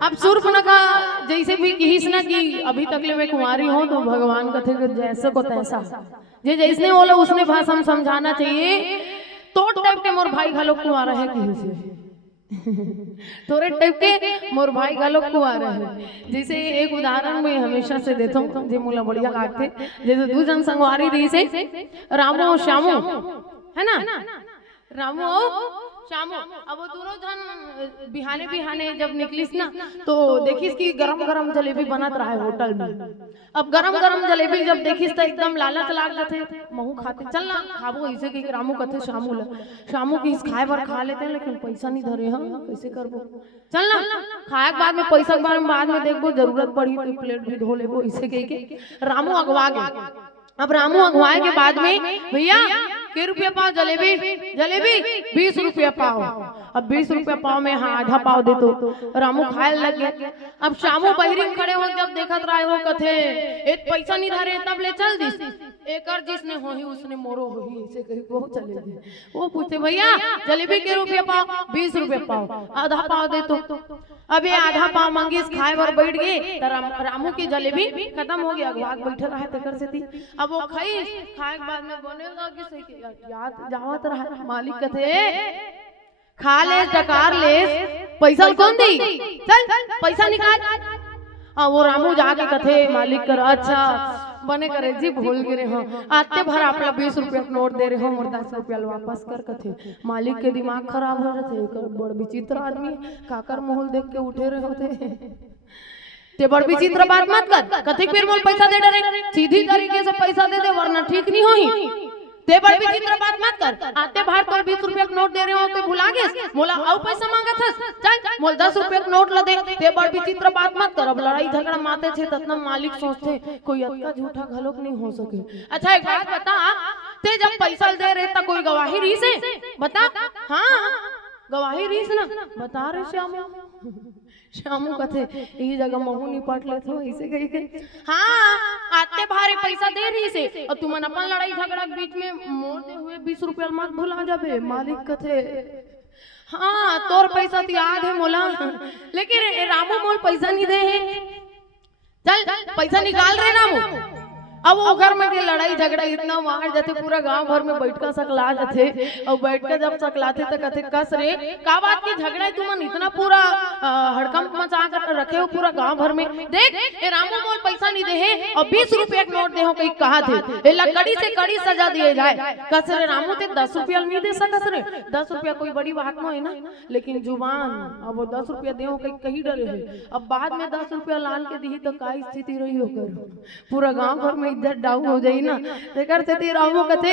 अब शूर्पणखा जैसे भी कहिस ना कि अभी तक ले मैं कुंवारी हूँ तो भगवान कथे कि जैसे को तैसा जे जैसने बोला उसने भाषा में समझाना चाहिए। तो टाइप के मोर भाई घालो कुंवारा है कहीं थोड़े टाइप के मोर भाई घालो कुंवारा है। जैसे एक उदाहरण में हमेशा से देता हूँ जो मुला बढ़िया लागते, जैसे दू जन संगवारी रही से रामो और श्यामो है ना, रामो शामो। अब वो दोनों जन बिहाने बिहाने जब निकलिस ना तो देखिस कि गरम गरम जलेबी बनत रहा है होटल में। अब गरम गरम जलेबी जब देखिस तो एकदम लालच लाग जाते महू खाते चल ना खाबो ऐसे कि रामू कहते शामू ला शामू की खाए बार खा लेते हैं लेकिन पैसा नहीं धरे हम कैसे करबो चल ना खाए के बाद में पैसा के बारे में बाद में देखबो जरूरत पड़ी तो प्लेट भी धो लेबो ऐसे कह के रामू अगवा गए। अब रामू अगवाए के बाद में भैया के रुपया पाव जलेबी जलेबी 20 रुपया पाव। अब 20 रुपया पाव में हाँ आधा पाव दे तो रामू खाए लग गया। अब शामू बहरी खड़े हो जब देखत रहे हो कथे एक पैसा नहीं धरे तब ले चल दिस एकर जिसने हो ही उसने मोरो हो ही ऐसे कही वो चले गए। वो पूछते भैया जलेबी के रुपया पाव 20 रुपया पाव आधा पाव दे तो। अब ये आधा पाव मांगी खाए बर बैठ गए रामू की जलेबी खत्म हो गया अगवाग बैठे रहे तेकर से थी। अब वो खाई खाए के बाद में बनेगा कि सही याद जावत रहा मालिक कथे खा ले डकार ले पैसा कौन दी चल पैसा निकाल। वो रामू जाके कथे मालिक कर अच्छा बने करे जी भूल गिरे हो आते भर आपला 20 रुपया नोट दे रहे हो मोर 10 रुपया वापस कर कथे। मालिक के दिमाग खराब हो रहे थे बड़ विचित्र आदमी काकर मोहल देख के उठे रहे होते ते बड़ विचित्र बात मत कर कथे फिर मोल पैसा दे डरे सीधी तरीके से पैसा दे दे वरना ठीक नहीं होई। ते बड़ विचित्र बात मत कर आते बाहर तो 20 रुपया का नोट दे रहे हो तो भुला गए मोला और पैसा मांगा था चल मोल 10 रुपया का नोट ला दे। ते बड़ विचित्र बात मत कर अब लड़ाई झगड़ा माते थे ततना मालिक सोचते कोई अक्का झूठा घलोक नहीं हो सके। अच्छा एक बात बता ते जब पैसा दे रहे था कोई गवाही रही से बता हाँ गवाही रही से ना बता रहे श्यामू श्यामू कथे यही जगह महू नहीं पट लेते हो ऐसे कही के हाँ आते भारे पैसा दे रही से और तुम अपन लड़ाई झगड़ा के बीच में मोड़ते हुए 20 रुपया मत भुला जाबे। मालिक कथे हाँ तोर पैसा तो याद है मोला लेकिन रामू मोल पैसा नहीं दे है चल पैसा निकाल रहे रामू। अब वो घर में के लड़ाई झगड़ा इतना मार जाते पूरा गांव भर में बैठ कर सकला जाते और बैठ कर जब सकलाते तो कहते कस रे का बात की झगड़ा तुमन इतना पूरा हड़कंप मचा कर रखे हो पूरा गांव भर में देख ये रामू मोल पैसा नहीं दे है और 20 रुपया का नोट दे हो कहीं कहा थे लकड़ी से कड़ी सजा दिए जाए कस रे रामू ते 10 रुपया नहीं दे सकस रे 10 रुपया कोई बड़ी बात नहीं है ना लेकिन जुबान अब वो 10 रुपया दे हो कहीं डरे है। अब बाद में 10 रुपया लाल के दी तो का स्थिति रही होकर पूरा गांव भर में इधर डाउन हो जाई ना तेकर से रामू कथे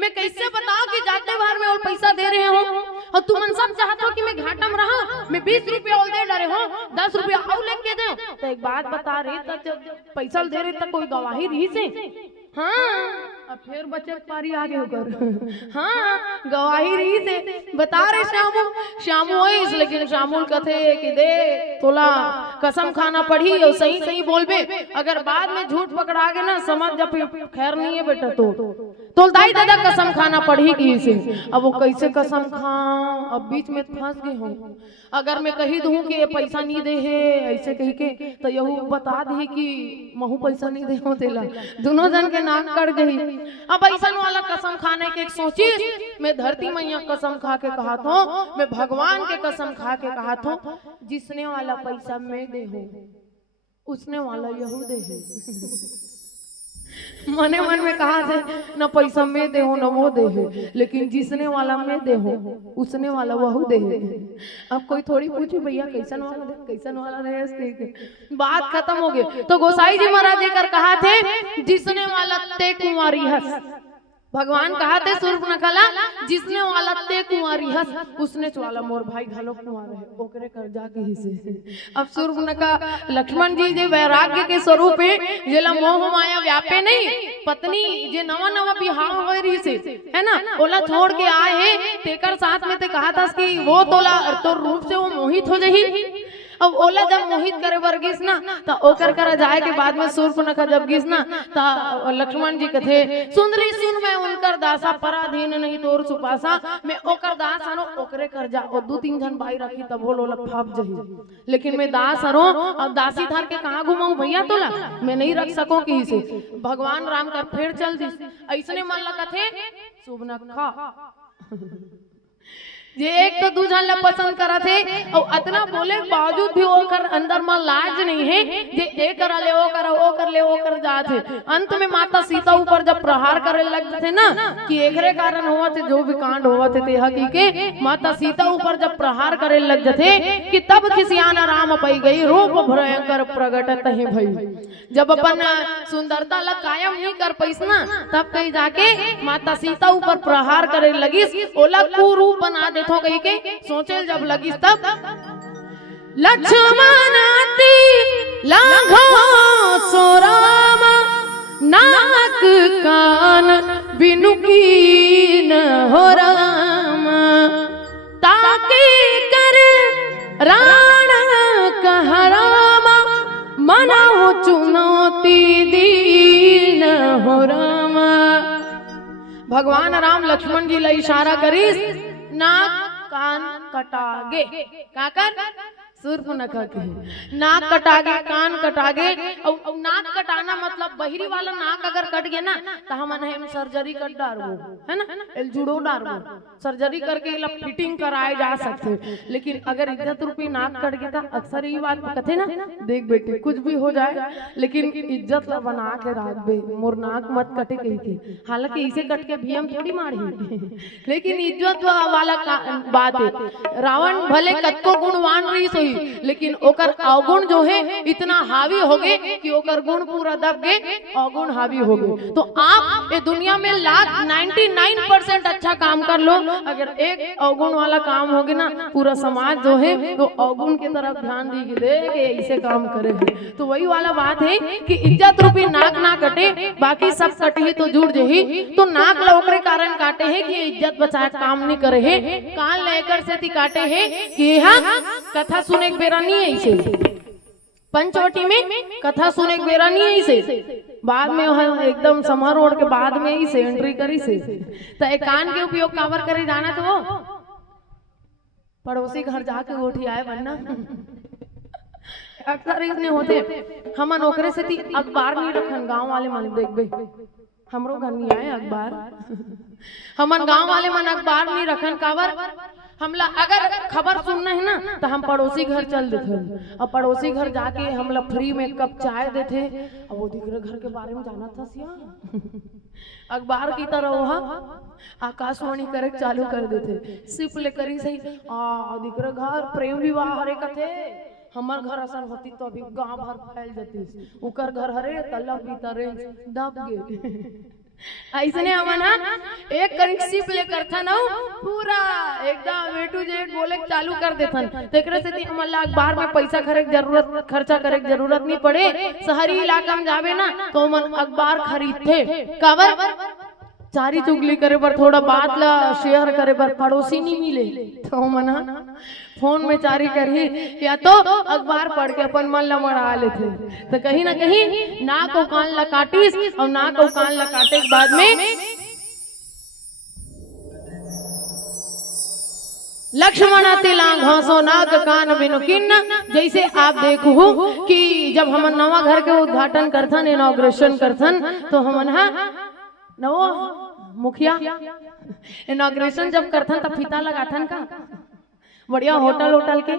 मैं कैसे बताऊं कि जाते बाहर में और पैसा दे रहे हो और तुम सब चाहते हो कि मैं घाटा में रहा मैं 20 रुपया और दे डरे हो 10 रुपया और लेके दे तो एक बात बता रही तो पैसा दे रहे तो कोई गवाही रही से हाँ अब फिर बच्चे पारी आगे होकर हाँ गवाही रही से बता रहे श्यामू श्यामू होइस लेकिन श्यामू कथे कि दे तोला कसम खाना पड़ी और सही सही बोलबे अगर बाद में झूठ पकड़ा गए ना समझ जब खैर नहीं है बेटा तो दाई दादा कसम खाना पड़ी की से। अब वो कैसे कसम खाऊं अब बीच में फंस गए हूँ अगर मैं कही दूं कि ये पैसा नहीं दे है ऐसे कही के तो यहू बता दी कि महू पैसा नहीं दे हो तेला दोनों जन के नाक कट गई। अब ऐसा वाला कसम खाने के एक सोची मैं धरती मैया कसम खा के कहा था मैं भगवान के कसम खा के कहा था जिसने वाला पैसा मैं दे हो उसने वाला यहू दे है मने मन में कहा थे न पैसा मैं दे हो न वो दे है लेकिन जिसने वाला मैं दे हो उसने वाला वह दे है। अब कोई थोड़ी पूछे भैया कैसन वाला दे कैसन वाला दे बात खत्म हो गई। तो गोसाई जी महाराज जी कर कहा थे जिसने वाला ते कुंवारी हस भगवान कहा थे शूर्पणखा जिसने वाला ते कुंवारी हस उसने वाला मोर भाई घालो कुंवार है ओकरे कर जाके ही से। अब शूर्पणखा लक्ष्मण जी जे वैराग्य के स्वरूप है जेला मोह माया व्यापे नहीं पत्नी जे नवा नवा बिहाव हो रही से है ना ओला छोड़ के आए है तेकर साथ में ते कहा था कि वो तोला तो रूप से वो मोहित हो जही अब ओला जब मोहित करे बर गिस ना तो ओकर करा जाए के बाद में शूर्पणखा जब गिस ना तो लक्ष्मण जी कथे सुंदरी सुन मैं उनकर दासा पराधीन नहीं तोर सुपासा मैं ओकर दास हनो ओकरे कर जा और 2-3 जन भाई रखी तब लोला फाप जही लेकिन मैं दास हरो अब दासी थार के कहां घुमाऊं भैया तोला मैं नहीं रख सको की से भगवान राम कर फिर चल दी ऐसने मन लगा थे सुबनखा ये एक तो दूसरा ला पसंद करा थे और इतना बोले बावजूद भी वो कर अंदर में लाज नहीं है जे ए करा ले वो करा वो कर ले वो कर जाते अंत में माता सीता ऊपर जब प्रहार करे लगते थे ना कि एकरे कारण हुआ थे जो भी कांड हुआ थे हकीके माता सीता ऊपर जब प्रहार करे लग थे कि तब खिसियाना राम पई गई रूप भयंकर प्रगटत है भई जब अपन सुंदरता ला कायम नहीं कर पैस ना तब कहीं जाके माता सीता ऊपर प्रहार करे लगी ओला कुरूप बना देथो कहीं के सोचे जब लगी तब लक्ष्मणाती लाघो सोराम नाक कान बिनु कीन हो राम ताके कर राण कह राम मनाओ चुनौती दीन हो राम। भगवान राम लक्ष्मण जी ला इशारा करीस नाक कान कटागे का कर शूर्पणखा के नाक कटागे कान कटागे और नाक कटाना मतलब बहिरी वाला नाक अगर कट गया ना तो हम सर्जरी कर डारबो है ना एल जुड़ो डारबो सर्जरी करके इला फिटिंग कराए जा सकते लेकिन अगर इज्जत रूपी नाक कट गया तो अक्सर ये बात कहते ना देख बेटे कुछ भी हो जाए लेकिन इज्जत ला बना के रख बे मोर नाक मत कटे कही थी हालांकि इसे कट के भी हम थोड़ी मारी लेकिन इज्जत वाला बात है रावण भले कतको गुणवान रही सोई लेकिन ओकर अवगुण जो है इतना हावी हो गए कि ओकर गुण पूरा दब गए अवगुण हावी हो गए। तो आप ये दुनिया में 99% अच्छा काम कर लो अगर एक अवगुण वाला काम हो गया ना पूरा समाज जो है तो अवगुण की तरफ ध्यान दी दे कि ऐसे काम करे तो वही वाला बात है कि इज्जत रूपी नाक ना कटे बाकी सब कटे तो जुड़ जही तो नाक लोकरे कारण काटे है कि इज्जत बचा काम नहीं करे है कान लेकर से काटे है कि कथा सुने बेरा नहीं है इसे पंचवटी में कथा सुने बेरा नहीं है इसे बाद में एकदम समर रोड के बाद में ही से एंट्री करी से तो एक कान के उपयोग कावर करे जाना तो वो पड़ोसी घर जाके गोठी आए बनना अक्सर इसने होते हम नौकरे से थी अखबार नहीं रखन गांव वाले मन देख बे हमरो घर नहीं आए अखबार हमन गांव वाले मन अखबार नहीं रखन कावर हमला अगर खबर सुनना है ना तो हम पड़ोसी घर चल देते और पड़ोसी घर जाके हमला फ्री में कप चाय देते और वो दिख रहे घर के बारे में जाना था सिया अखबार की तरह वहाँ आकाशवाणी करे चालू कर देते सिर्फ लेकर ही सही दिख रहे घर प्रेम विवाह हरे कथे हमार घर असन होती तो अभी गांव भर फैल जाती उकर घर हरे तल्ला भीतर दब गए ऐसने हमना एक करेंसी प्ले करथा ना पूरा एकदम ए टू जेड बोले चालू कर देथन तेकरे से हमला अखबार में पैसा खर्चा करे जरूरत नहीं पड़े शहरी इलाका में जावे ना तो मन अखबार खरीदते काबर चारी चुगली करे पर थोड़ा बात ला शेयर करे पर पड़ोसी नहीं मिले तो मना फोन में चारी करी या तो अखबार पढ़ के अपन मन ला मरा लेते तो कहीं ना कहीं नाक को कान ला काटिस और नाक को कान ला काटे के बाद में लक्ष्मण तिला घासो नाक कान बिनु किन्न जैसे आप देखो कि जब हम नवा घर के उद्घाटन करथन इनॉग्रेशन करथन तो हमन नवो मुखिया इनॉग्रेशन जब करथन तब फीता लगाथन का बढ़िया होटल के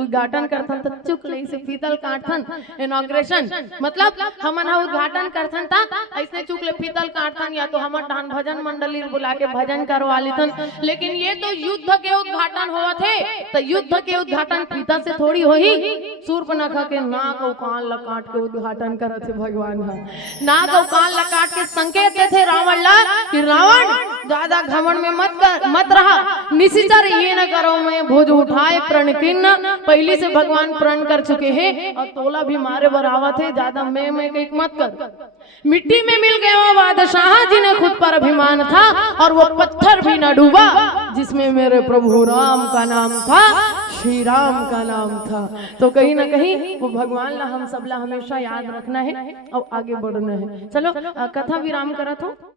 उद्घाटन करथन तो चुक ले से फीतल काटथन इनॉग्रेशन मतलब हमन उद्घाटन करथन ता ऐसे चुक ले फीतल काटथन या तो हमन डान भजन मंडली बुला के भजन करवा लेथन लेकिन ये तो युद्ध के उद्घाटन हुआ थे तो युद्ध के उद्घाटन फीता से थोड़ी होही शूर्पणखा के नाक और कान ला काट के उद्घाटन करत थे भगवान नाक और कान ला काट के संकेत देते रावण ला कि रावण ज्यादा घमंड में मत रहा निशिचर ये न करो मैं भुज उठाए प्रण किन्न पहले से भगवान प्रण कर चुके हैं और तोला भी मारे बराबर थे ज्यादा मैं एक मत कर मिट्टी में मिल गया वो बादशाह जिन्हें खुद पर अभिमान था और वो पत्थर भी न डूबा जिसमें मेरे प्रभु राम का नाम था श्री राम का नाम था। तो कहीं ना कहीं वो भगवान ला हम सबला हमेशा याद रखना है और आगे बढ़ना है। चलो कथा विराम करा था।